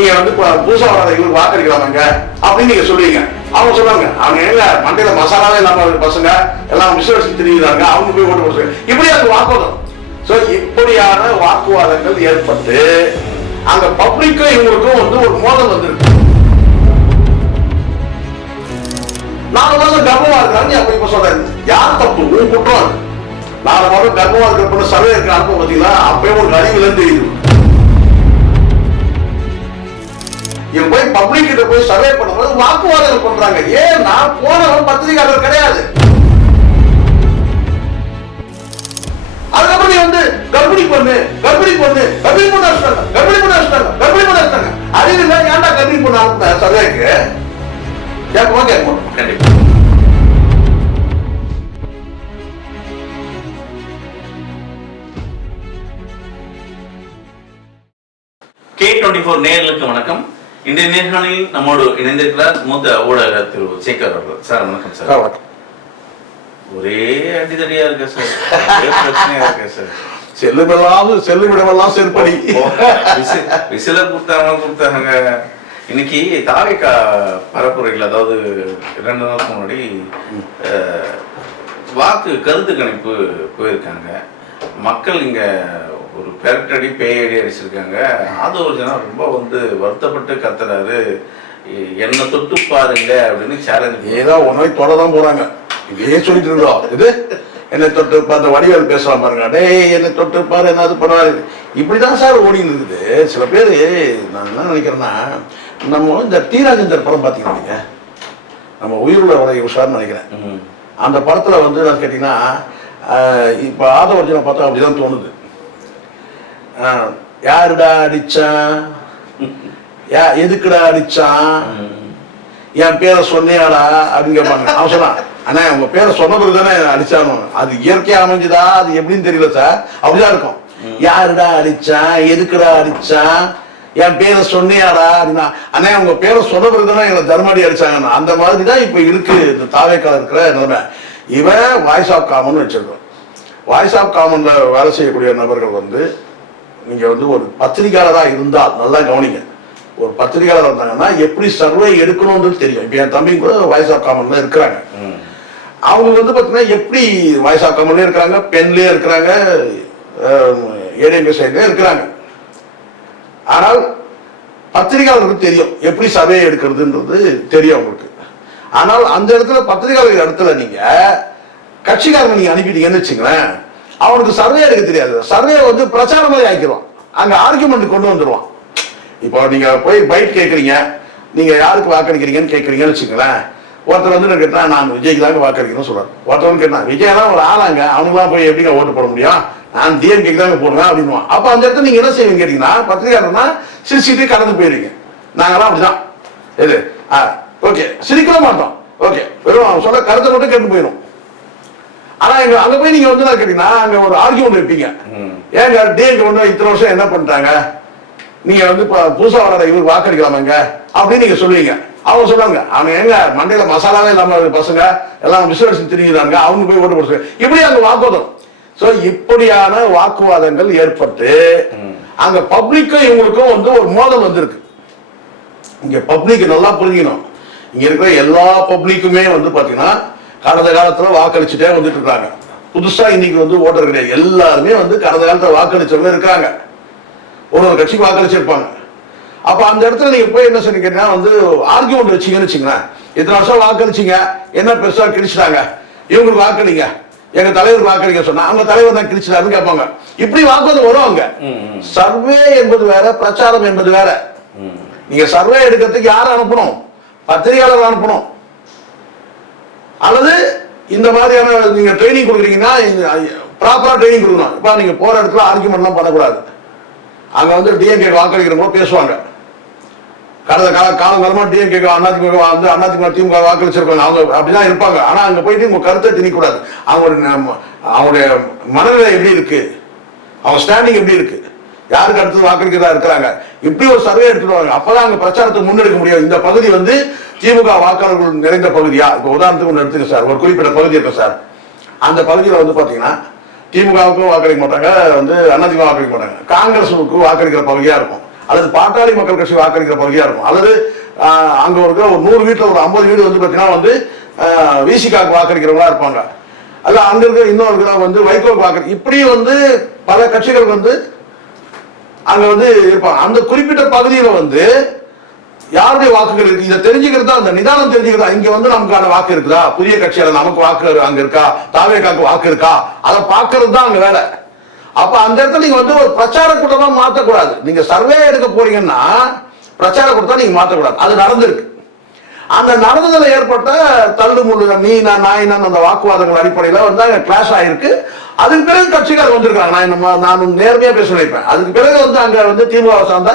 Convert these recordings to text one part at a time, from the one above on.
நீங்க வந்து புதுசா வராத இவருக்கு வாக்களிக்கலாமாங்க அப்படின்னு நீங்க சொல்லுவீங்க. அவங்க சொல்லுவாங்க அவங்க எங்க மண்டையில மசாலாவே இல்லாம பசங்க எல்லாம் விசுவாசி தெரியுறாங்க, அவங்க போய் ஓட்டு போடுறாங்க. இப்படி அது வாக்குவாதம். சோ இப்படியான வாக்குவாதங்கள் ஏற்பட்டு அந்த பப்ளிக்கும் இவங்களுக்கும் வந்து ஒரு மோதல் வந்திருக்கு. 4 மாதம் கர்ப்பமா இருக்காங்க அப்ப இப்ப சொல்றேன் யார் தப்பு? உன் குற்றம். 4 மாதம் கர்ப்பமா இருக்கிற சர்வே இருக்க அனுப்ப பாத்தீங்களா? அப்பயும் ஒரு அறிவுல தெரியுது. இவங்க போய் பப்ளிக் கிட்ட போய் சர்வே பண்ணும்போது வாக்குவாதங்கள் பண்றாங்க. ஏன் நான் போனவன் பத்திரிகையாளர் கிடையாது. அதுக்கப்புறம் நீ வந்து கர்ப்பிணி பொண்ணு அறிவு இல்லை. ஏன்டா கர்ப்பிணி பொண்ணு அனுப்புன சர்வேக்கு? கேட்குமா கேட்க மாட்டோம் கண்டிப்பா. K24 நேயர்களுக்கு வணக்கம். இன்றைய நேர்காணலில் நம்மோடு இணைந்திருக்கிறார் மூத்த ஊடக திரு சேகர் அவர்கள். சார் வணக்கம் சார். ஒரே அடிதடியா இருக்க சார், பிரச்சனையா இருக்க சார். செல்லுமிடமெல்லாம் செருப்படி விசில கொடுத்தாங்க. இன்னைக்கு தாவேகா பரப்புரைகள், அதாவது 2 நாளுக்கு முன்னாடி வாக்கு கருத்து கணிப்பு போயிருக்காங்க. மக்கள் இங்க ஒரு பெரட்டடி பேயடி அடிச்சிருக்காங்க. ஆதோர்ஜனா ரொம்ப வந்து வருத்தப்பட்டு கத்துறாரு, என்ன தொட்டு பாருங்க அப்படின்னு சேலஞ்ச். ஏதோ உன்னை தொடதான் போறாங்க. இதே சொல்லிட்டு இருந்தோம். இது என்னை தொட்டு அந்த வடிவேல் பேசலாம் பாருங்க, டேய் என்னை தொட்டு பாரு என்ன அது பண்ணுவாரு. இப்படிதான் சார் ஓடின்னு இருக்குது. சில பேர் நான் என்ன நினைக்கிறேன்னா, நம்ம இந்த தீராஜேந்தர் படம் பார்த்தீங்கன்னா நம்ம உயிருள்ள உடைய உஷார்னு நினைக்கிறேன். அந்த படத்துல வந்து நான் கேட்டீங்கன்னா இப்ப ஆதவர்ஜனை பார்த்தா அப்படிதான் தோணுது. யாருடா அடிச்சான், எதுக்குடா அடிச்சான், என் பேரை சொன்னியாடா அப்படின்னு கேட்பாங்க. அவன் சொன்னான், அண்ணா உங்க பேரை சொன்ன பிறகு தானே அடிச்சானு. அது இயற்கையா அமைஞ்சுதா அது எப்படின்னு தெரியல சார், அப்படிதான் இருக்கும். யாருடா அடிச்சான், எதுக்குடா அடிச்சான், என் பேரை சொன்னியாடா அப்படின்னா, அண்ணா உங்க பேரை சொன்ன பிறகு தானே எங்களை தர்மடி அடிச்சாங்கன்னு. அந்த மாதிரி தான் இப்ப இருக்கு இந்த தாவேக்கால இருக்கிற நிலைமை. இவன் வாய்ஸ் ஆஃப் காமன் வச்சிருக்கோம். வாய்ஸ் ஆஃப் காமன்ல வேலை செய்யக்கூடிய நபர்கள் வந்து நீங்க வந்து ஒரு பத்திரிகையாளரா இருந்தால் நல்லா கவனிங்க. ஒரு பத்திரிகையாளர் இருந்தாங்கன்னா எப்படி சர்வே எடுக்கணும்ன்றது தெரியும். இப்ப என் தம்பி கூட வாய்ஸ் ஆஃப் காமன்ல இருக்கிறாங்க. அவங்க வந்து பாத்தீங்கன்னா எப்படி வாய்ஸ் ஆஃப் காமன்லயே இருக்கிறாங்க, பென்லயே இருக்கிறாங்க, ஏடிஎம்கே சைட்லயே இருக்கிறாங்க. ஆனால் பத்திரிகையாளருக்கு தெரியும் எப்படி சர்வே எடுக்கிறதுன்றது தெரியும் அவங்களுக்கு. ஆனால் அந்த இடத்துல பத்திரிகையாளர் இடத்துல நீங்க கட்சிக்காரங்க நீங்க அனுப்பிட்டீங்கன்னு வச்சுங்களேன், அவனுக்கு சர்வே எடுக்க தெரியாது. சர்வே வந்து பிரச்சாரம் மாதிரி ஆக்கிடுவான், அங்க ஆர்குமெண்ட் கொண்டு வந்துடுவான். இப்போ நீங்க போய் பைட் கேட்குறீங்க, நீங்க யாருக்கு வாக்களிக்கிறீங்கன்னு கேட்குறீங்கன்னு வச்சுங்களேன். ஒருத்தர் வந்து கேட்டா நான் விஜய்க்கு தாங்க வாக்களிக்கணும்னு சொல்றாரு. ஒருத்தவங்க கேட்டா விஜயெல்லாம் ஒரு ஆளாங்க, அவனுக்குலாம் போய் எப்படிங்க ஓட்டு போட முடியும், நான் டிஎம்கேக்கு தாங்க போடுவேன் அப்படின்னு. அப்ப அந்த இடத்துல நீங்க என்ன செய்வீங்க கேட்டீங்கன்னா, பத்திரிகையாளர்னா சிரிச்சுட்டு கடந்து போயிருவீங்க. நாங்கெல்லாம் அப்படிதான். எது ஓகே சிரிக்கவும் மாட்டோம், ஓகே வெறும் சொல்ல கருத்தை மட்டும் கேட்டு போயிடும். ஆனா எங்க அங்க போய் நீங்க வந்து கேட்டீங்கன்னா அங்க ஒரு ஆர்கியூமெண்ட் வைப்பீங்க. ஏங்க டிஎம்கே வந்து இத்தனை வருஷம் என்ன பண்ணிட்டாங்க, நீங்க வந்து புதுசா வராத இவருக்கு வாக்களிக்கலாமாங்க அப்படின்னு நீங்க சொல்லுவீங்க. அவங்க சொல்லுவாங்க அவங்க எங்க மண்டையில மசாலாவே இல்லாம பசங்க எல்லாம் விசுவாசி தெரியுறாங்க, அவங்க போய் ஓட்டு போடுறாங்க. இப்படி அங்க வாக்குவாதம். சோ இப்படியான வாக்குவாதங்கள் ஏற்பட்டு அங்க பப்ளிக்கும் இவங்களுக்கும் வந்து ஒரு மோதல் வந்திருக்கு. இங்க பப்ளிக் நல்லா புரிஞ்சுக்கணும். இங்க இருக்கிற எல்லா பப்ளிக்குமே வந்து பாத்தீங்கன்னா கடந்த காலத்துல வாக்களிச்சுட்டே வந்துட்டு இருக்காங்க. புதுசா இன்னைக்கு வந்து ஓட்டர் கிடையாது. எல்லாருமே வந்து கடந்த காலத்துல வாக்களிச்சவங்க இருக்காங்க, ஒரு கட்சிக்கு வாக்களிச்சிருப்பாங்க. அப்ப அந்த இடத்துல நீங்க போய் என்ன சொன்னீங்கன்னா வந்து ஆர்கியூமெண்ட் வச்சீங்கன்னு வச்சுங்களேன், இத்தனை வருஷம் வாக்களிச்சிங்க என்ன பெருசா கிழிச்சிட்டாங்க, இவங்களுக்கு வாக்களிங்க, எங்க தலைவருக்கு வாக்களிக்க சொன்னா அவங்க தலைவர் தான் கிழிச்சிட்டாருன்னு கேட்பாங்க. இப்படி வாக்குவாதம் வருவாங்க. சர்வே என்பது வேற, பிரச்சாரம் என்பது வேற. நீங்க சர்வே எடுக்கிறதுக்கு யாரை அனுப்பணும், பத்திரிகையாளர் அனுப்பணும். அல்லது இந்த மாதிரியான நீங்க ட்ரைனிங் கொடுக்குறீங்கன்னா ப்ராப்பரா ட்ரைனிங் கொடுக்கணும். இப்ப நீங்க போற இடத்துல ஆர்கியூமெண்ட்லாம் பண்ணக்கூடாது. அங்க வந்து டிஎம்கே வாக்களிக்கிறவங்க பேசுவாங்க. கடந்த காலங்காலமா டிஎம்கே அதிமுக வந்து அதிமுக திமுக வாக்களிச்சிருப்பாங்க, அவங்க அப்படிதான் இருப்பாங்க. ஆனா அங்க போயிட்டு உங்க கருத்தை திணிக்கூடாது. அவங்களுடைய மனநிலை எப்படி இருக்கு, அவங்க ஸ்டாண்டிங் எப்படி இருக்கு, யாருக்கு அடுத்தது வாக்களிக்கிறதா இருக்கிறாங்க, இப்படி ஒரு சர்வே எடுத்துட்டு வாங்க. அப்பதான் அங்க பிரச்சாரத்தை முன்னெடுக்க முடியும். இந்த பகுதி வந்து திமுக வாக்காளர்கள் நிறைந்த பகுதியா, இப்ப உதாரணத்துக்கு ஒன்று எடுத்துக்க சார், ஒரு குறிப்பிட்ட பகுதி இருக்கு சார், அந்த பகுதியில் வந்து பாத்தீங்கன்னா திமுகவுக்கும் வாக்களிக்க மாட்டாங்க, வந்து அதிமுக வாக்களிக்க மாட்டாங்க, காங்கிரஸுக்கு வாக்களிக்கிற பகுதியா இருக்கும். அல்லது பாட்டாளி மக்கள் கட்சி வாக்களிக்கிற பகுதியா இருக்கும், அல்லது அங்க இருக்கிற ஒரு 100 வீட்டுல ஒரு 50 வீடு வந்து பாத்தீங்கன்னா வந்து விசிகாக்கு வாக்களிக்கிறவங்களா இருப்பாங்க, அல்ல அங்க இருக்கிற இன்னொரு வந்து வைகோ வாக்களி, இப்படி வந்து பல கட்சிகள் வந்து அங்க வந்து இருப்பாங்க. அந்த குறிப்பிட்ட பகுதியில வந்து யாருடைய வாக்குகள் இருக்கு இதை தெரிஞ்சுக்கிறதா, அந்த நிதானம் தெரிஞ்சுக்கிறதா, இங்க வந்து நமக்கான வாக்கு இருக்குதா, புதிய கட்சியில நமக்கு வாக்கு அங்க இருக்கா, தாவேகாக்கு வாக்கு இருக்கா, அதை பாக்குறது தான் அங்க வேலை. அப்ப அந்த இடத்துல நீங்க வந்து ஒரு பிரச்சார கூட்டமா மாற்றக்கூடாது. நீங்க சர்வே எடுக்க போறீங்கன்னா பிரச்சார கூட்டத்தை நீங்க மாற்றக்கூடாது. அது நடந்திருக்கு. அந்த நடந்ததுல ஏற்பட்ட தள்ளுமுள்ளு, நீ நான் அந்த வாக்குவாதங்கள் அடிப்படையில் வந்து அங்க கிளாஷ் ஆயிருக்கு. அதுக்கு பிறகு கட்சிக்காரர் வந்திருக்காங்க. நான் நேர்மையா பேச நினைப்பேன். அதுக்கு பிறகு வந்து அங்க வந்து திமுக சார்ந்த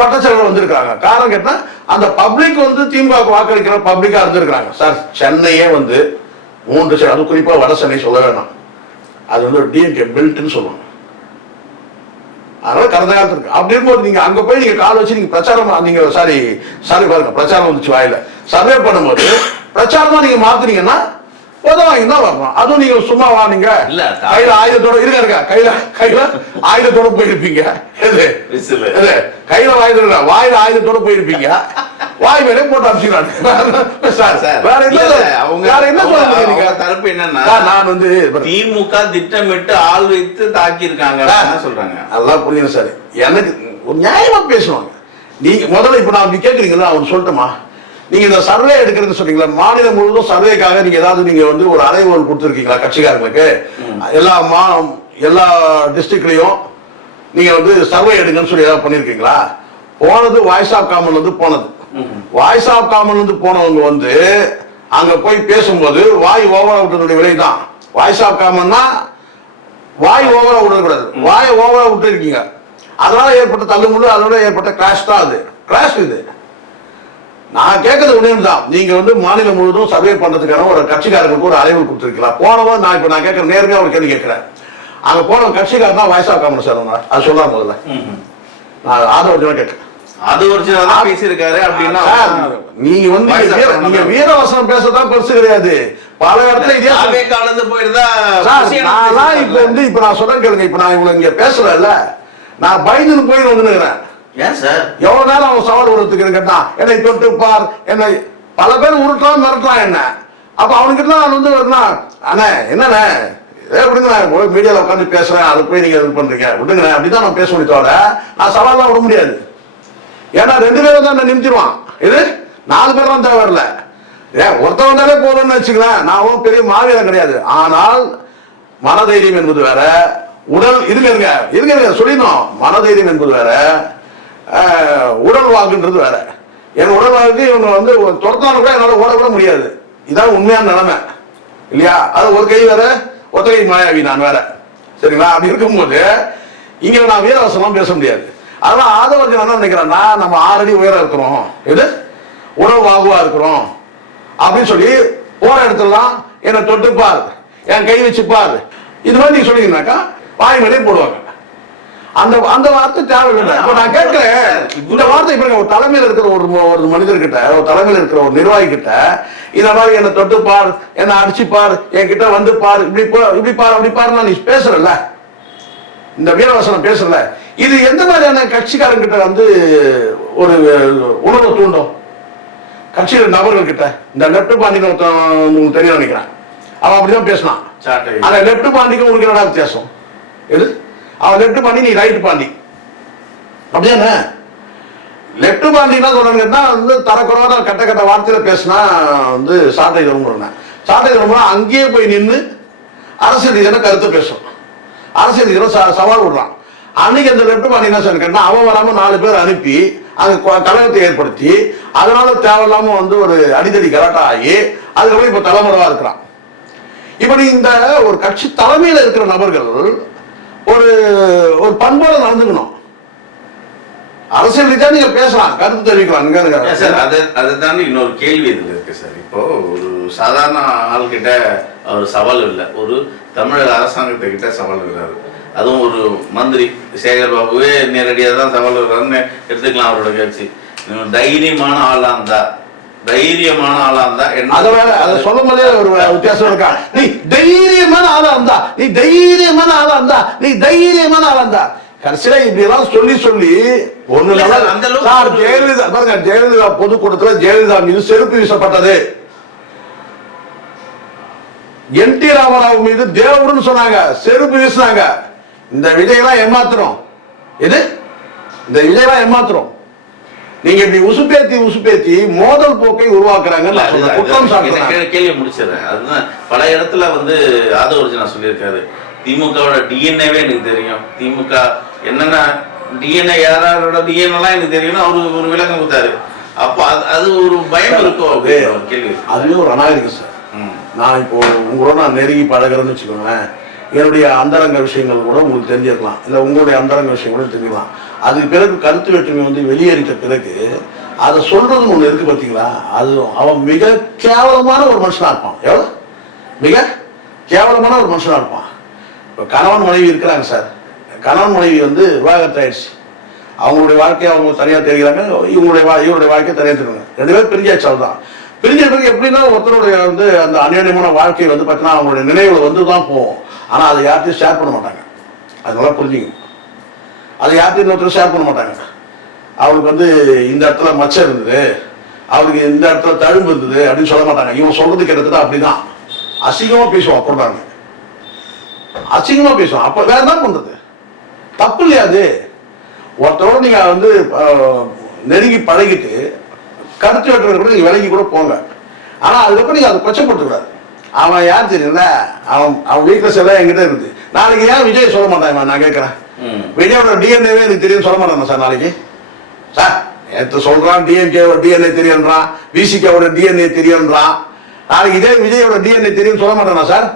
வட்டச்செயலர் வந்திருக்காங்க. காரணம் கேட்டா அந்த பப்ளிக் வந்து திமுக வாக்களிக்கிற பப்ளிக்கா இருந்திருக்காங்க. சார் சென்னையே வந்து 3 அது குறிப்பா வட சென்னை சொல்ல வேண்டாம், அது வந்து டிஎம்கே பெல்ட்னு சொல்லுவாங்க. அதனால கடந்த காலத்துல இருக்கு. அப்படி இருக்கும்போது நீங்க அங்க போய் நீங்க கால் வச்சு நீங்க பிரச்சாரம், நீங்க சாரி பாருங்க, பிரச்சாரம் வந்துச்சு வாயில, சர்வே பண்ணும்போது பிரச்சாரமா நீங்க மாத்துறீங்கன்னா உதவாங்க வரணும். அதுவும் நீங்க சும்மா வாங்க கையில ஆயுதத்தோட இருக்க கையில ஆயுதத்தோட போயிருப்பீங்க, கையில ஆயுதம் வாயில ஆயுதத்தோட போயிருப்பீங்க, வாய் மேலே போட்டு அனுப்பிச்சுக்கிறாங்க. வேற என்ன சொல்ல முடியும் தரப்பு என்னன்னா, நான் வந்து திமுக திட்டமிட்டு ஆள் வைத்து தாக்கி இருக்காங்க சொல்றாங்க. அதெல்லாம் புரியுது சார். எனக்கு ஒரு நியாயமா பேசுவாங்க. நீங்க முதல்ல இப்ப நான் அப்படி கேட்குறீங்களா, அவன் சொல்லட்டுமா, நீங்க இந்த சர்வே எடுக்கிறது சொன்னீங்களா, மாநிலம் முழுவதும் சர்வேக்காக நீங்க ஏதாவது நீங்க வந்து ஒரு அறைகோல் கொடுத்துருக்கீங்களா கட்சிக்காரங்களுக்கு? எல்லா டிஸ்ட்ரிக்ட்லயும் நீங்க வந்து சர்வே எடுங்கன்னு சொல்லி ஏதாவது பண்ணிருக்கீங்களா? போனது வாய்ஸ் ஆஃப் காமன் வந்து போனது. வாய்ஸ் ஆஃப் காமன் வந்து போனவங்க வந்து அங்க போய் பேசும்போது வாய் ஓவரா விட்டதுடைய விலை தான். வாய்ஸ் ஆஃப் காமன்னா வாய் ஓவரா விடக்கூடாது, வாயை ஓவரா விட்டு இருக்கீங்க. அதனால ஏற்பட்ட தள்ளுமுள்ளு, அதனால ஏற்பட்ட கிராஷ் தான் அது. கிராஷ் இது. நான் கேட்கறது ஒண்ணு தான், நீங்க வந்து மாநிலம் முழுவதும் சர்வே பண்றதுக்கான ஒரு கட்சிக்காரங்களுக்கு ஒரு அறைவு கொடுத்துருக்கலாம். போனவன் நான் கேட்கற நேர்மையா ஒரு கேள்வி கேட்கிறேன். அங்க போன கட்சிக்காரர் தான் வாய்ஸ் ஆஃப் காமன் சார், அது சொல்லாம முதல்ல நான் ஆதரவு கேட்கிறேன். அது ஒரு பேசியிருக்காரு அப்படின்னா நீங்க வந்து நீங்க வீரவசனம் பேசதான் பெருசு கிடையாது. பல இடத்துல இதே கலந்து போயிருந்தா இப்ப வந்து இப்ப நான் சொல்றேன் கேளுங்க. இப்ப நான் இவ்வளவு இங்க பேசுறேன்ல, நான் பயந்துன்னு போய் வந்துருக்கிறேன். ஏன் சார் எவ்வளவு நேரம் அவன் சவால் உருத்துக்கு கேட்டான், என்னை தொட்டு பார், என்னை பல பேர் உருட்டான் மிரட்டான் என்ன. அப்ப அவனுக்கிட்ட நான் வந்து அண்ணே என்னண்ணே விடுங்க, நான் மீடியால உட்காந்து பேசுறேன், அதை போய் நீங்க இது பண்றீங்க விடுங்க, அப்படிதான் நான் பேச முடியத்தோட நான் சவால்லாம் விட முடியாது. ஏன்னா 2 பேரும் தான் நிமித்திடுவான். இது 4 பேர்லாம் தேவையில்ல. ஒருத்தன் வந்தாலே போதும்னு வச்சுக்கலாம். நான் பெரிய மாவீரன் கிடையாது. ஆனால் மனதைரியம் என்பது வேற, உடல் இருங்க சொல்லிடணும். மனதைரியம் என்பது வேற, உடல் வாக்குன்றது வேற. என் உடல் வாக்கு இவங்க வந்து துரத்தான கூட என்னால ஓட கூட முடியாது. இதான் உண்மையான நிலைமை இல்லையா? அது ஒரு கை வேற, ஒத்த கை மாயாவி நான் வேற, சரிங்களா? அப்படி இருக்கும்போது இங்க நான் வீரவசனம் பேச முடியாது. அதனால ஆதவர்கள் என்ன நினைக்கிறேன்னா, நம்ம 6 அடி உயரம் இருக்கிறோம், இது உணவு வாகுவா இருக்கிறோம் அப்படின்னு சொல்லி போற இடத்துலாம் என்னை தொட்டுப்பார், என் கை வச்சுப்பார், இது மாதிரி நீங்க சொன்னீங்கன்னாக்கா வாய் மேலே போடுவாங்க. அந்த வார்த்தை தேவையில்லை. இப்ப நான் கேட்கிறேன், இந்த வார்த்தை இப்ப ஒரு தலைமையில் இருக்கிற ஒரு மனிதர்கிட்ட, ஒரு தலைமையில் இருக்கிற ஒரு நிர்வாகி கிட்ட இந்த மாதிரி என்னை தொட்டுப்பார், என்னை அடிச்சுப்பார், என்கிட்ட வந்து பார், இப்படி பார் அப்படி பாரு நீ பேசுறல, இந்த வீரவசனம் பேசுறல, இது எந்த மாதிரியான கட்சிக்காரங்கிட்ட வந்து ஒரு உணர்வை தூண்டும்? கட்சியில் நபர்கள் கிட்ட இந்த லெப்ட் பாண்டிக்கு உங்களுக்கு தெரியும் நினைக்கிறேன், அவன் அப்படிதான் பேசினான். அந்த லெப்ட் பாண்டிக்கு உங்களுக்கு என்னடா வித்தியாசம்? எது அவன் லெப்ட் பாண்டி, நீ ரைட் பாண்டி, அப்படியானே? லெப்ட் பாண்டினா சொல்றாங்கன்னா வந்து தரக்குறவா கட்ட வார்த்தையில பேசினா வந்து சாட்டை தருமுறை அங்கேயே போய் நின்று அரசியல் ரீதியான கருத்தை பேசும், அரசியல் ரீதியான சவால் விடுறான். அன்னைக்கு அந்த லெப்ட் பாண்டி என்ன சொன்னா, அவன் வராம 4 பேர் அனுப்பி அங்க கலகத்தை ஏற்படுத்தி அதனால தேவையில்லாம வந்து ஒரு அடிதடி கலாட்டா ஆகி அதுக்கப்புறம் இப்ப தலைமுறைவா இருக்கிறான். இப்ப நீ இந்த ஒரு கட்சி தலைமையில இருக்கிற நபர்கள் ஒரு ஒரு பண்போட நடந்துக்கணும். அரசியல் ரீதியா நீங்க பேசலாம், கருத்து தெரிவிக்கலாம். சார் அதை தாண்டி இன்னொரு கேள்வி இதுல இருக்கு சார். இப்போ ஒரு சாதாரண ஆள்கிட்ட அவர் சவால் இல்லை, ஒரு தமிழக அரசாங்கத்தை கிட்ட சவால் இருக்காரு. அதுவும் ஒரு மந்திரி சேகர் பாபுவே நேரடியாக தான் சவால் இருக்காருன்னு எடுத்துக்கலாம் அவரோட கட்சி. தைரியமான ஆளா இருந்தா அதை சொல்லும் போதே ஒரு வித்தியாசம் இருக்கா? நீ தைரியமான ஆளா இருந்தா கடைசியில இப்படி எல்லாம் சொல்லி ஒண்ணு இல்ல நல்லா சார், அந்த அளவுக்கு சார், ஜெயலலிதா பாருங்க, ஜெயலலிதா பொதுக்கூட்டத்தில் ஜெயலலிதா மீது செருப்பு வீசப்பட்டது. என்.டி. ராமராவ் மீது தேவடுன்னு சொன்னாங்க, செருப்பு வீசினாங்க. இந்த விஜயெல்லாம் ஏமாத்துறோம். எது இந்த விஜயெல்லாம் ஏமாத்துறோம். நீங்க இப்படி உசுப்பேத்தி மோதல் போக்கை உருவாக்குறாங்க. குற்றம் சாட்டுறாங்க. கேள்வி முடிச்சிடறேன். அதுதான் பல இடத்துல வந்து ஆதவர்ஜனா சொல்லியிருக்காரு, திமுகவோட டிஎன்ஏவே எனக்கு தெரியும், திமுக என்னென்ன டிஎன்ஏ யாரோட டிஎன்ஏலாம் எனக்கு தெரியும்னு அவரு ஒரு விளக்கம் கொடுத்தாரு. அப்ப அது ஒரு பயம் இருக்கும் அப்படின்னு ஒரு கேள்வி. அதுவே ஒரு அநாகரிகம் சார். நான் இப்போ உங்களோட நான் நெருங்கி பழகிறேன்னு வச்சுக்கோங்களேன், என்னுடைய அந்தரங்க விஷயங்கள் கூட உங்களுக்கு தெரிஞ்சிருக்கலாம், இல்லை உங்களுடைய அந்தரங்க விஷயம் கூட தெரிஞ்சுக்கலாம். அதுக்கு பிறகு கருத்து வேற்றுமை வந்து வெளியேறிட்ட பிறகு அதை சொல்றதுன்னு ஒன்று இருக்கு பார்த்தீங்களா, அது அவன் மிக கேவலமான ஒரு மனுஷனா இருப்பான். எவ்வளோ மிக கேவலமான ஒரு மனுஷனா இருப்பான். இப்போ கணவன் மனைவி இருக்கிறாங்க சார், கணவன் மனைவி வந்து விவாகரத்து ஆயிடுச்சு, அவங்களுடைய வாழ்க்கையை அவங்க தனியாக தெரிகிறாங்க, இவருடைய வாழ்க்கையை தனியாக தெரியுங்க, ரெண்டு பேரும் பிரிஞ்சாச்சு. அவ்வளோதான். பிரிஞ்ச பிறகு எப்படின்னா ஒருத்தருடைய வந்து அந்த அநியாயமான வாழ்க்கை வந்து பார்த்தீங்கன்னா அவங்களுடைய நினைவுகள் வந்து தான் போகும். ஆனால் அதை யார்ட்டையும் ஷேர் பண்ண மாட்டாங்க. அதனால புரிஞ்சுங்க, அதை யார்ட்டையும் இன்னொருத்தர் ஷேர் பண்ண மாட்டாங்க. அவருக்கு வந்து இந்த இடத்துல மச்சம் இருந்தது, அவருக்கு இந்த இடத்துல தழும்பு இருந்தது அப்படின்னு சொல்ல மாட்டாங்க. இவன் சொல்றது கிட்டத்தட்ட அப்படிதான், அசிங்கமா பேசுவான். அப்படின்றாங்க, அசிங்கமா பேசுவான். அப்ப வேற என்ன பண்றது? தப்பு இல்லையா அது? ஒருத்தரோட நீங்க வந்து நெருங்கி பழகிட்டு கருத்து வேற்றுமை கூட நீங்க விலகி கூட போங்க. ஆனா அதுக்கப்புறம் நீங்க அதை கொச்சப்பட்டு கூடாது. அவன் யார் தெரியல, அவன் வீக்னஸ் எல்லாம் என்கிட்ட இருக்குது. நாளைக்கு ஏன் விஜய் சொல்ல மாட்டான்? நான் கேட்கறேன், விஜயோட டிஎன்ஏவே எனக்கு தெரியும் சொல்ல மாட்டான் சார் நாளைக்கு? சார் நேற்று சொல்றான் டிஎம்கேவோட டிஎன்ஏ தெரியுன்றான், விசிகேவோட டிஎன்ஏ தெரியுன்றான், நாளைக்கு இதே விஜயோட டிஎன்ஏ தெரியும் சொல்ல மாட்டானா சார்?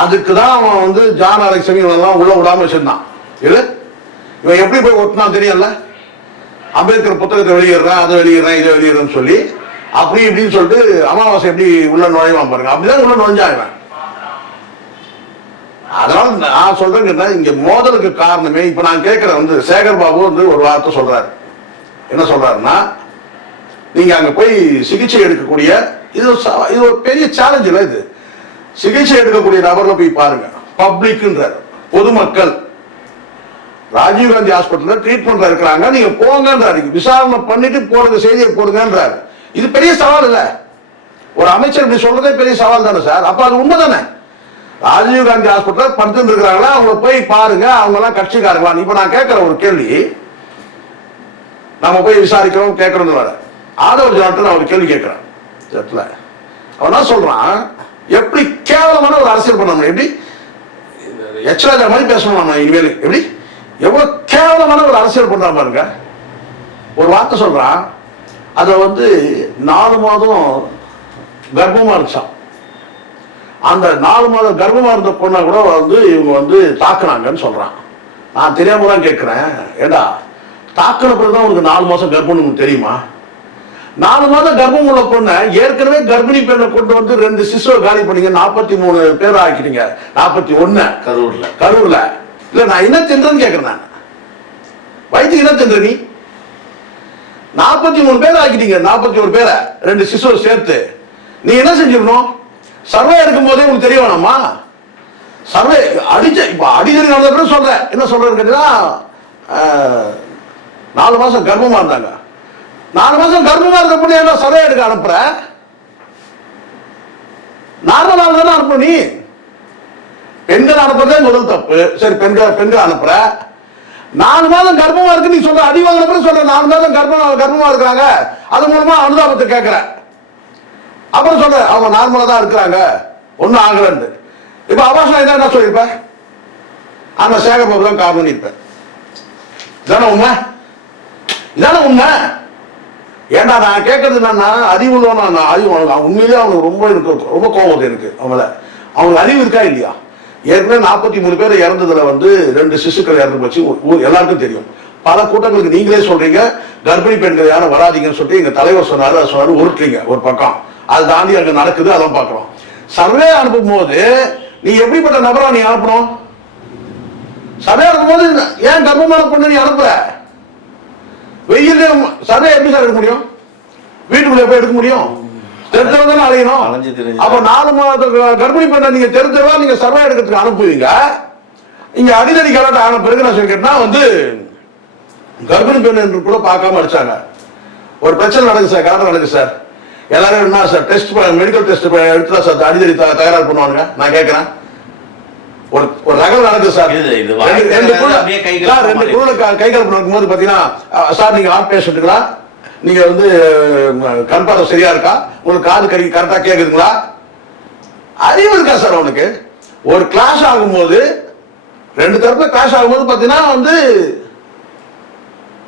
அதுக்கு தான் அவன் வந்து ஜான் அலெக்ஸ் எல்லாம் உள்ள விடாம வச்சிருந்தான். இது இவன் எப்படி போய் ஒட்டினான் தெரியல, அம்பேத்கர் புத்தகத்தை வெளியிடுறான், அதை வெளியிடுறேன், இதை வெளியிடுறேன்னு சொல்லி அப்படி இப்படின்னு சொல்லிட்டு அமாவாசை எப்படி உள்ள நுழைவான் பாருங்க, அப்படிதான் உள்ள நுழைஞ்சான். அதனால நான் சொல்றேன், இங்க மோதலுக்கு காரணமே இப்ப நான் கேட்கிறேன் வந்து சேகர் பாபு வந்து ஒரு வார்த்தை சொல்றாரு. என்ன சொல்றாருன்னா, நீங்க அங்க போய் சிகிச்சை எடுக்கக்கூடிய இது ஒரு பெரிய சேலஞ்ச் இல்லை, இது சிகிச்சை எடுக்கக்கூடிய நபர்ல போய் பாருங்க, பப்ளிக்ன்றார், பொதுமக்கள் ராஜீவ்காந்தி ஹாஸ்பிட்டல்ல ட்ரீட்மெண்ட்ல இருக்கிறாங்க, நீங்க போங்கன்றாரு, விசாரணை பண்ணிட்டு போறது செய்தியை போடுங்கன்றாரு. இது பெரிய சவால் இல்ல, ஒரு அமைச்சர் இப்படி சொல்றதே பெரிய சவால் தானே சார்? அப்ப அது உண்மைதானே? ராஜீவ்காந்தி ஹாஸ்பிட்டல் படுத்து இருக்கிறாங்களா, அவங்கள போய் பாருங்க, அவங்க எல்லாம் கட்சிக்காரங்களா? இப்ப நான் கேட்கிற ஒரு கேள்வி, நம்ம போய் விசாரிக்கிறோம் கேட்கறது வர ஆதவ ஜனார்த்தன் அவர் கேள்வி கேட்கிறான். அவன் என்ன சொல்றான், எப்படி கேவலமான ஒரு அரசியல் பண்ண முடியும், எப்படி எச்ராஜா மாதிரி பேசணும் நம்ம இனிமேல், எப்படி எவ்வளவு கேவலமான ஒரு அரசியல் பண்ற பாருங்க. ஒரு வார்த்தை சொல்றான், அத வந்து 4 மாதம் கர்ப்பமா இருந்துச்சான், அந்த 4 மாதம் கர்ப்பமா இருந்த பொண்ணை கூட வந்து இவங்க வந்து தாக்குனாங்கன்னு சொல்றான். நான் தெரியாம தான் கேட்கிறேன், ஏடா தாக்குன பிறகுதான் உனக்கு 4 மாசம் கர்ப்பம்னு உங்களுக்கு தெரியுமா? 4 மாதம் கர்ப்பம் உள்ள பொண்ணை ஏற்கனவே கர்ப்பிணி பெண்ணை கொண்டு வந்து 2 சிசுவை காலி பண்ணீங்க, 43 பேர் ஆக்கிட்டீங்க, 41 கரூர்ல. இல்ல நான் என்ன தின்றேன்னு கேட்கிறேன், நான் வயிற்றுக்கு என்ன தின்ற? நீ 43 பேர் ஆக்கிட்டீங்க, 41 பேரை 2 சிசுவை சேர்த்து. நீ என்ன செஞ்சிடணும்? சர்வே எடுக்கும் போதே உங்களுக்கு தெரிய வேணாமா? சர்வே அடிச்ச இப்ப அடிக்கடி நடந்த பிறகு சொல்றேன், என்ன சொல்றேன்னு கேட்டீங்கன்னா 4 மாசம் கர்ப்பமா இருந்தாங்க. 4 மாசம் கர்ப்பமா இருக்க பொண்ணு என்ன சர்வே எடுக்க அனுப்புற? நார்மலாக தானே அனுப்பணும். நீ பெண்கள் அனுப்புறதே முதல் தப்பு. சரி, பெண்கள் அனுப்புற, 4 மாதம் கர்ப்பமா இருக்கு நீ சொல்ற, அடி வாங்கின பிறகு சொல்ற 4 மாதம் கர்ப்பமா இருக்கிறாங்க, அது மூலமா அனுதாபத்தை கேட்கிற, அப்புறம் சொல்ற அவங்க நார்மலா தான் இருக்கிறாங்க, ஒன்னும் ஆகலன்னு. இப்ப அபாஷா என்ன சொல்லிருப்ப? அந்த சேகர் பாபு தான் காரணம் இருப்பேன். இதான உண்மை? இதான உண்மை? ஏன்டா நான் கேட்கறது என்னன்னா, அறிவு உண்மையிலேயே அவனுக்கு ரொம்ப கோபம் வருது எனக்கு. அவங்களுக்கு அறிவு இருக்கா இல்லையா? ஏற்கனவே 43 பேர் இறந்ததுல வந்து 2 சிசுக்கள் இறந்து போச்சு, எல்லாருக்கும் தெரியும். பல கூட்டங்களுக்கு நீங்களே சொல்றீங்க கர்ப்பிணி பெண்கள் யாரும் வராதிங்கன்னு சொல்லிட்டு எங்க தலைவர் சொன்னாரு, உருட்டுறீங்க ஒரு பக்கம். அது தாண்டி அங்க நடக்குது, அதான் பாக்குறோம். சர்வே அனுப்பும் போது நீ எப்படிப்பட்ட நபரா நீ அனுப்பணும்? சர்வே அனுப்பும் போது ஏன் கர்ப்பமான பொண்ணு நீ அனுப்புற? வெயில் சர்வே எப்படி சார் எடுக்க முடியும்? வீட்டுக்குள்ள போய் எடுக்க முடியும்? தெரிஞ்சவங்க அலையணும். அப்ப 4 மாத கர்ப்பிணி பெண்ணை நீங்க தெரிஞ்சவா நீங்க சர்வே எடுக்கிறதுக்கு அனுப்புவீங்க. இங்க அடிதடி கலாட்டம் ஆன பிறகு நான் சொல்லி கேட்டா வந்து கர்ப்பிணி பெண் என்று கூட பார்க்காம அடிச்சாங்க. ஒரு பிரச்சனை நடக்குது சார், கரெக்டாக நடக்குது சார், எல்லாரும் என்ன சார் டெஸ்ட் மெடிக்கல் டெஸ்ட் எடுத்துட்டா சார் அடிதடி தகராறு பண்ணுவானுங்க. நான் கேட்கிறேன், ஒரு ரகம் நடக்குது சார். ரெண்டு குழுல கைகலப்பு நடக்கும்போது பாத்தீங்கன்னா, சார் நீங்க ஹார்ட் பேஷண்ட்டுங்களா, நீங்க வந்து கண் பார்வை சரியா இருக்கா, உங்களுக்கு காது கரெக்டா கேக்குதுங்களா, அறிவு இருக்கா சார் அவனுக்கு? ஒரு கிளாஸ் ஆகும்போது ரெண்டு தரப்புல கிளாஸ் ஆகும்போது பாத்தீங்கன்னா வந்து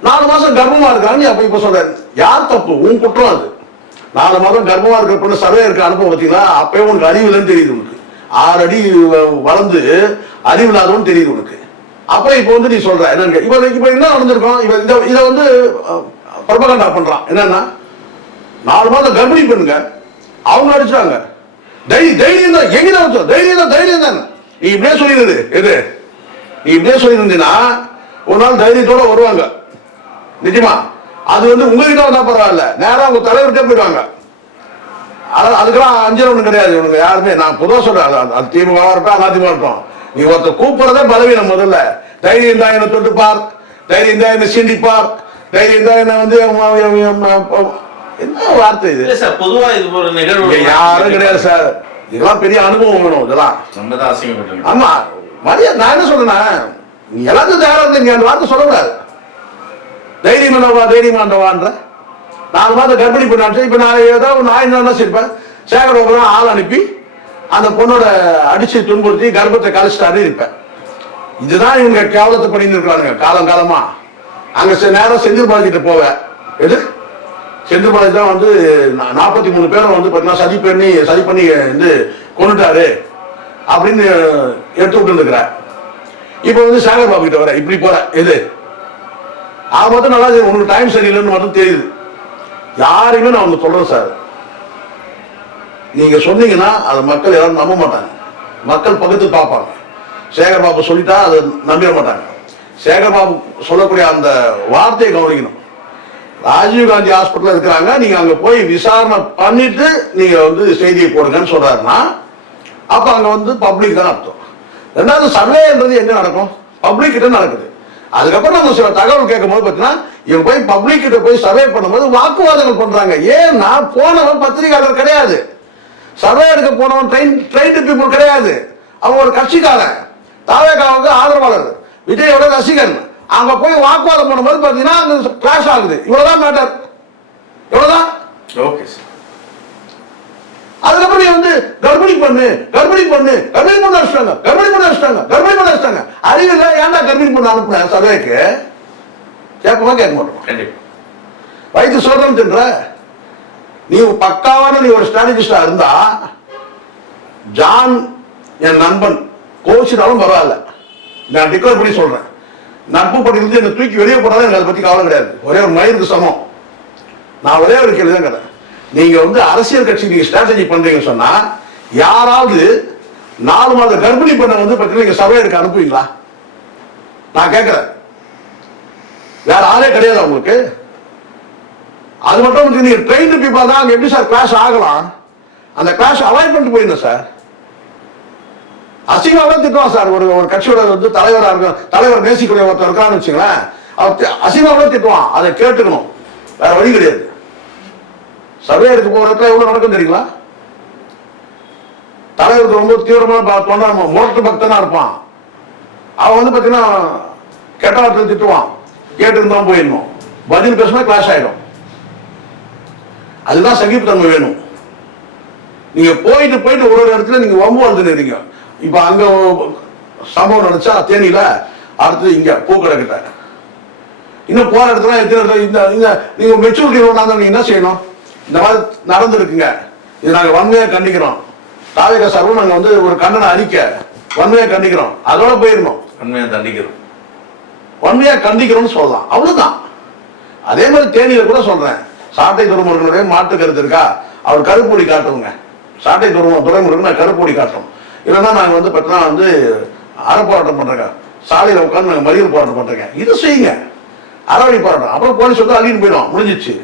4 மாசம் கர்ப்பமா இருக்காங்க. அப்ப இப்ப சொல்ற யார் தப்பு? உன் குற்றம் அது. 4 மாதம் கர்ப்பமா இருக்கிற பொண்ணு சர்வே இருக்க அனுப்ப பார்த்தீங்களா, அப்பயே உனக்கு அறிவு இல்லைன்னு தெரியுது. உனக்கு 6 அடி வளர்ந்து அறிவு இல்லாதவன்னு தெரியுது உனக்கு. அப்ப இப்ப வந்து நீ சொல்ற என்னன்னு, இப்ப என்ன நடந்திருக்கோம், இதை வந்து பிரபகண்டா பண்றான். என்னன்னா 4 மாதம் கர்ப்பிணி பெண்ணுங்க அவங்க அடிச்சாங்க. தைரியம் தான் எங்கதான் வச்சோம், தைரியம் தான். நீ இப்படியே சொல்லிடுது எது, நீ இப்படியே சொல்லியிருந்தீங்கன்னா ஒரு நாள் தைரியத்தோட வருவாங்க நிஜமா. அது வந்து உங்ககிட்ட வந்தா பரவாயில்ல, நேரம் உங்க தலைவர்கிட்ட போயிடுவாங்க. அதுக்கெல்லாம் அஞ்சல் கிடையாது இவனுங்க யாருமே. நான் பொதுவாக சொல்றேன், அது திமுக இருக்கட்டும் அதிமுக இருக்கட்டும், நீ ஒருத்தர் கூப்பிடுறதே பலவீனம். முதல்ல தைரியம் தான் என்ன தொட்டுப்பார், தைரியம் தான் என்ன சீண்டிப்பார், தைரியம் தான் என்ன வந்து என்ன வார்த்தை இது பொதுவா இது ஒரு நிகழ்வு யாரும் கிடையாது சார். இதெல்லாம் பெரிய அனுபவம் வேணும். இதெல்லாம் ஆமா மரியாதை. நான் என்ன சொல்றேன்னா, நீ எல்லாத்தையும் தயாரா இருந்த நீ அந்த வார்த்தை சொல்லக்கூடாது. தைரியமாண்டவான்ற 4 மாதம் கர்ப்பிணி பண்ணாச்சு. இப்ப நான் ஏதாவது நான் என்ன செய்ப்பேன், சேகர் ஆள் அனுப்பி அந்த பொண்ணோட அடிச்சு துன்புறுத்தி கர்ப்பத்தை கழிச்சிட்டாரு இருப்பேன். இதுதான் இவங்க கேவலத்தை பண்ணிட்டு இருக்கிறானுங்க காலங்காலமா. அங்க நேரம் செந்தில் பாலாஜிட்ட போவேன். எது செந்தில் பாலாஜி தான் வந்து 43 பேரை வந்து பார்த்தீங்கன்னா சதி பண்ணி வந்து கொண்டுட்டாரு அப்படின்னு எடுத்து விட்டு இருக்கிறேன். இப்ப வந்து சேகர் பாபு கிட்ட வர இப்படி போற எது அது மட்டும் நல்லா உங்களுக்கு டைம் சரியில்லைன்னு மட்டும் தெரியுது. யாரையுமே நான் ஒண்ணு சொல்றேன் சார், நீங்க சொன்னீங்கன்னா அதை மக்கள் யாரும் நம்ப மாட்டாங்க. மக்கள் பகுத்து பார்ப்பாங்க. சேகர் பாபு சொல்லிட்டா அதை நம்பிட மாட்டாங்க. சேகர் பாபு சொல்லக்கூடிய அந்த வார்த்தையை கவனிக்கணும். ராஜீவ்காந்தி ஹாஸ்பிட்டல் இருக்கிறாங்க, நீங்க அங்க போய் விசாரணை பண்ணிட்டு நீங்க வந்து செய்தியை போடுங்கன்னு சொல்றாருன்னா அப்ப அங்க வந்து பப்ளிக் தான் அர்த்தம். ரெண்டாவது சர்வேன்றது எங்க நடக்கும், பப்ளிக் கிட்ட நடக்குது. அதுக்கப்புறம் நம்ம சில தகவல் கேட்கும் போது பார்த்தீங்கன்னா இவங்க போய் பப்ளிக் கிட்ட போய் சர்வே பண்ணும்போது வாக்குவாதங்கள் பண்றாங்க. ஏன்னா போனவன் பத்திரிகையாளர் கிடையாது, சர்வே எடுக்க போனவன் ட்ரெயின்டு பீப்புள் கிடையாது. அவன் ஒரு கட்சிக்காரன், தாவேகாவுக்கு ஆதரவாளர், விஜயோட ரசிகன். அங்க போய் வாக்குவாதம் பண்ணும்போது பாத்தீங்கன்னா அங்க கிளாஷ் ஆகுது. இவ்வளவுதான் மேட்டர், இவ்வளவுதான். Okay sir. அதுக்கப்புறம் நீ வந்து கர்ப்பிணி பண்ணு அடிச்சிட்டாங்க. அறிவில்லை, ஏன்டா கர்ப்பிணி பண்ண அனுப்புன சர்வேக்கு? கேட்போமா கேட்க மாட்டோம். வயிற்று சொல்றேன்னு தின்ற நீ பக்காவான நீ ஒரு ஸ்ட்ராட்டஜிஸ்டா இருந்தா, ஜான் என் நண்பன் கோச்சினாலும் பரவாயில்ல, நான் டிக்ளேர் பண்ணி சொல்றேன், நட்பு பட்டியலிருந்து என்ன தூக்கி வெளியே போனாலும் எனக்கு அதை பத்தி கவலை கிடையாது. ஒரே ஒரு மயிருக்கு சமம். நான் ஒரே ஒரு கேள்வி தான் கேட்டேன், நீங்க வந்து அரசியல் கட்சி நீங்க ஸ்ட்ராட்டஜி பண்றீங்கன்னு சொன்னா யாராவது 4 மாத கர்ப்பிணி பண்ண வந்து பாத்தீங்கன்னா நீங்க சர்வே எடுக்க அனுப்புவீங்களா? நான் கேட்கிறேன். வேற ஆளே கிடையாது அவங்களுக்கு. அது மட்டும் நீங்க ட்ரெயின் பீப்பிள் தான் அங்க எப்படி சார் கிளாஸ் ஆகலாம்? அந்த கிளாஸ் அவாய்ட் பண்ணிட்டு போயிருந்தேன் சார். அசிங்கமாக திட்டுவான் சார். ஒரு கட்சியோட வந்து தலைவராக இருக்கும், தலைவர் நேசிக்கூடிய ஒருத்தர் இருக்கான்னு வச்சுங்களேன், அவர் அசிங்கமாக திட்டுவான். அதை கேட்டுக்கணும், வேற வழி கிடையாது. சர்வே எடுக்க போற இடத்துல எவ்வளவு நடக்கும் தெரியுங்களா? தலைவருக்கு ரொம்ப தீவிரமான முரட்டு பக்தனா இருப்பான். அவன் வந்து பாத்தீங்கன்னா கெட்ட வார்த்தை திட்டுவான், கேட்டு இருந்தான் போயிடணும். பதில் பேசினா கிளாஷ் ஆயிடும். அதுதான் சகிப்புத்தன்மை வேணும். நீங்க போயிட்டு ஒரு இடத்துல நீங்க வம்பு வந்துருக்கீங்க. இப்ப அங்க சம்பவம் நடந்துச்சா தேனியில, அடுத்தது இங்க பூக்கடை கிட்ட, இன்னும் போற இடத்துல நீங்க மெச்சூரிட்டி ரோடாக நீங்க என்ன செய்யணும்? இந்த மாதிரி நடந்திருக்குங்க, இது நாங்க வன்மையா கண்டிக்கிறோம். தாவேகா சார்பு நாங்க வந்து ஒரு கண்டன அறிக்கை வன்மையா கண்டிக்கிறோம், அதோட போயிருந்தோம். வன்மையா கண்டிக்கிறோம்னு சொல்லலாம், அவ்வளவுதான். அதே மாதிரி தேனியில கூட சொல்றேன், சாட்டை துறைமுருகனுடைய மாற்று கருத்து இருக்கா, அவர் கருப்பொடி காட்டுவோங்க. சாட்டை துறைமுருகன் நான் கருப்பொடி காட்டும், இல்லைன்னா நாங்க வந்து பார்த்தீங்கன்னா வந்து அறப்போராட்டம் பண்றேங்க, சாலையில உட்காந்து நாங்க மறியல் போராட்டம் பண்றேங்க. இது செய்யுங்க, அறவழி போராட்டம். அப்புறம் போலீஸ் வந்து அள்ளின்னு போயிடும், முடிஞ்சிச்சு.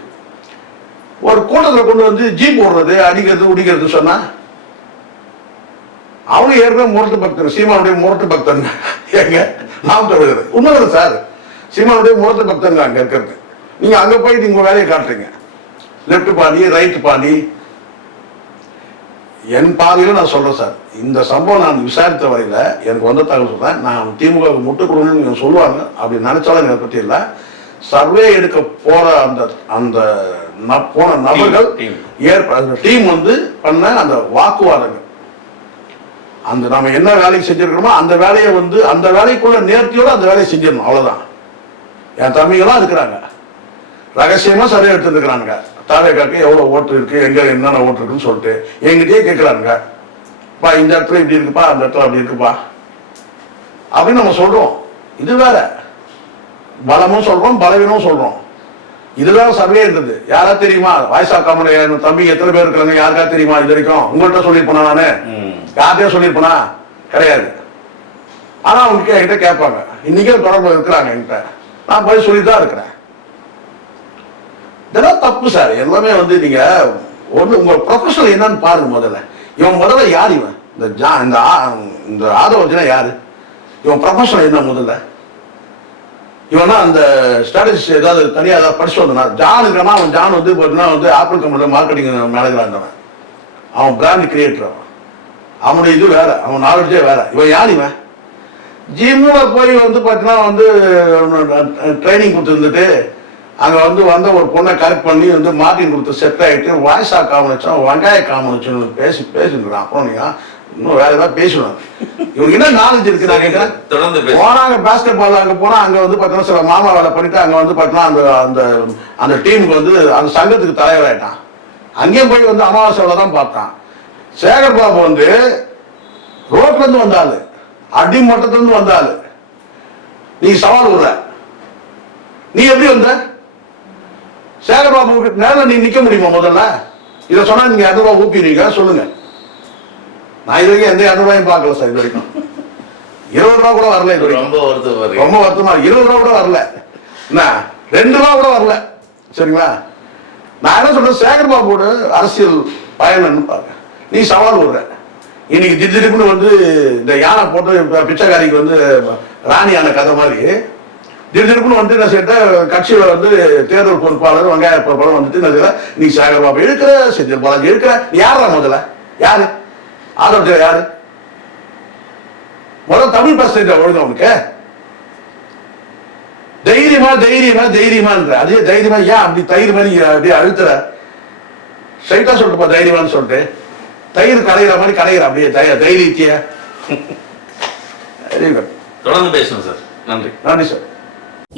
ஒரு கூட்டத்தில் கொண்டு வந்து ஜீப் ஓடுறது, அடிக்கிறது, உடிக்கிறது சொன்னா அவங்க ஏற்கனவே முரட்டு பக்தர், சீமானுடைய முரட்டு பக்தர். எங்க நாம் தமிழர் உண்மைதான் சார். சீமானுடைய மூத்த பக்தங்க அங்க இருக்கிறது. நீங்க அங்க போயிட்டு உங்க வேலையை காட்டுறீங்க. லெப்ட் பாடி ரைட் பாடி. என் பார்வையில நான் சொல்றேன் சார், இந்த சம்பவம் நான் விசாரித்த வரையில எனக்கு வந்த தகவல் சொல்றேன். நான் திமுக முட்டு கொடுக்கணும்னு சொல்லுவாங்க, அப்படி நினைச்சாலும் எனக்கு பற்றி இல்லை. சர்வே எடுக்க போற அந்த போன நபர்கள் டீம் வந்து பண்ண அந்த வாக்குவாதங்கள், அந்த நம்ம என்ன வேலையை செஞ்சிருக்கணுமோ அந்த வேலையை வந்து அந்த வேலைக்குள்ள நேர்த்தியோட அந்த வேலையை செஞ்சிடணும், அவ்வளவுதான். என் தம்பிகளாம் இருக்கிறாங்க, ரகசியமா சர்வே எடுத்துருக்கிறாங்க. தாவேக்காக்கு எவ்வளவு ஓட்டு இருக்கு, எங்க என்னென்ன ஓட்டு இருக்குன்னு சொல்லிட்டு எங்கிட்டயே கேட்கிறாங்க. பா இந்த இடத்துல இப்படி இருக்குப்பா, அந்த இடத்துல அப்படி இருக்குப்பா அப்படின்னு நம்ம சொல்றோம். இது வேற பலமும் சொல்றோம், பலவீனமும் சொல்றோம். இதுதான் சர்வே இருந்தது. யாரா தெரியுமா வாய்ஸ் ஆஃப் காமன் தம்பி எத்தனை பேர் இருக்கிறாங்க யாருக்கா தெரியுமா? இது வரைக்கும் உங்கள்கிட்ட சொல்லியிருப்பேனா? நானு யார்கிட்டயும் சொல்லியிருப்பேனா? கிடையாது. ஆனா அவங்க என்கிட்ட கேட்பாங்க, இன்னைக்கே தொடர்பு இருக்கிறாங்க என்கிட்ட, நான் போய் சொல்லிதான் இருக்கிறேன். இதெல்லாம் தப்பு சார். எல்லாமே வந்து நீங்க ஒண்ணு உங்க ப்ரொஃபஷனல் என்னன்னு பாருங்க. முதல்ல யார் இவன்? இந்த ஆதவர்ஜனா யாரு? இவன் ப்ரொஃபஷனல் என்ன முதல்ல? இவனா அந்த ஸ்ட்ராட்டஜிஸ்ட் ஏதாவது தனியா ஏதாவது படிச்சு வந்தான். ஜான் இருக்கானா? அவன் ஜான் வந்து பார்த்தீங்கன்னா வந்து ஆப்பிள் கம்பெனியில் மார்க்கெட்டிங் மேனேஜரா இருந்தவன். அவன் பிராண்ட் கிரியேட்டர். அவனுடைய இது வேற, அவன் நாலேஜே வேற. இவன் யார் இவன்? ஜிம்ல போய் வந்து பார்த்தீங்கன்னா வந்து ட்ரைனிங் கொடுத்துருந்துட்டு அங்க வந்து ஒரு பொண்ணை கரெக்ட் பண்ணி வந்து மார்க்கிங் கொடுத்து செட் ஆகிட்டு வாய்ஸா காமனிச்சோம், வெங்காய காமனிச்சோன்னு பேசிக்கிறான். அப்புறம் நீங்க இன்னும் வேற ஏதாவது பேசணும். இவங்க என்ன நாலேஜ் இருக்கு நான் கேட்கிறேன். போனாங்க பாஸ்கெட் பால் அங்க போனா அங்க வந்து பார்த்தீங்கன்னா சில மாமா வேலை பண்ணிட்டு அங்க வந்து பார்த்தீங்கன்னா அந்த அந்த டீமுக்கு வந்து அந்த சங்கத்துக்கு தலைவராயிட்டான். அங்கேயும் போய் வந்து அமாவாசை வேலை தான் பார்த்தான். சேகர் பாபு வந்து ரோட்ல இருந்து வந்தாரு, அடிமட்டத்துல இருந்து வந்தாரு. நீ சவால் விடுற, நீ எப்படி வந்த? சேகர் பாபு நேரில் நீ நிக்க முடியுமா? முதல்ல இதை சொன்னா நீங்க 200 ரூபாய் ஊப்பிடுவீங்க, சொல்லுங்க. நான் இது வரைக்கும் எந்த 200 ரூபாயும் பார்க்கல சார். இது வரைக்கும் 20 ரூபா கூட வரல. இது வரைக்கும் ரொம்ப வருத்தமா 20 ரூபா கூட வரல. என்ன 2 ரூபா கூட வரல. சரிங்களா? நான் என்ன சொல்றேன், சேகர் பாபுவோட அரசியல் பயணம்னு பாருங்க. நீ சவால் விடுற. இன்னைக்கு திடீர்னு வந்து இந்த யானை போட்டு பிச்சைக்காரிக்கு வந்து ராணி யானை கதை மாதிரி திடீர்னு வந்து என்ன செய்ய கட்சியில வந்து தேர்தல் பொறுப்பாளர் வெங்காய பொறுப்பாளர் வந்துட்டு நீ சேகர் பாபு எடுக்கிற, செந்தில் பாலாஜி எடுக்கிற. நீ யாரா முதல்ல? யாரு ஆதரவு? யாரு முதல்ல தமிழ் பர்சன்ட் ஒழுங்கு அவனுக்கு தைரியமா தைரியமா தைரியமான்ற அதே தைரியமா ஏன் அப்படி தயிர் மாதிரி அப்படியே அழுத்துற? ஸ்ட்ரைட்டா சொல்லிட்டுப்பா தைரியமான்னு சொல்லிட்டு தயிர் கடையிற மாதிரி கடையிற அப்படியே தைரியத்திய. தொடர்ந்து பேசணும் சார். நன்றி. நன்றி சார்.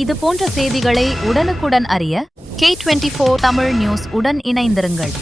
இது போன்ற செய்திகளை உடனுக்குடன் அறிய K24 தமிழ் நியூஸ் உடன் இணைந்திருங்கள்.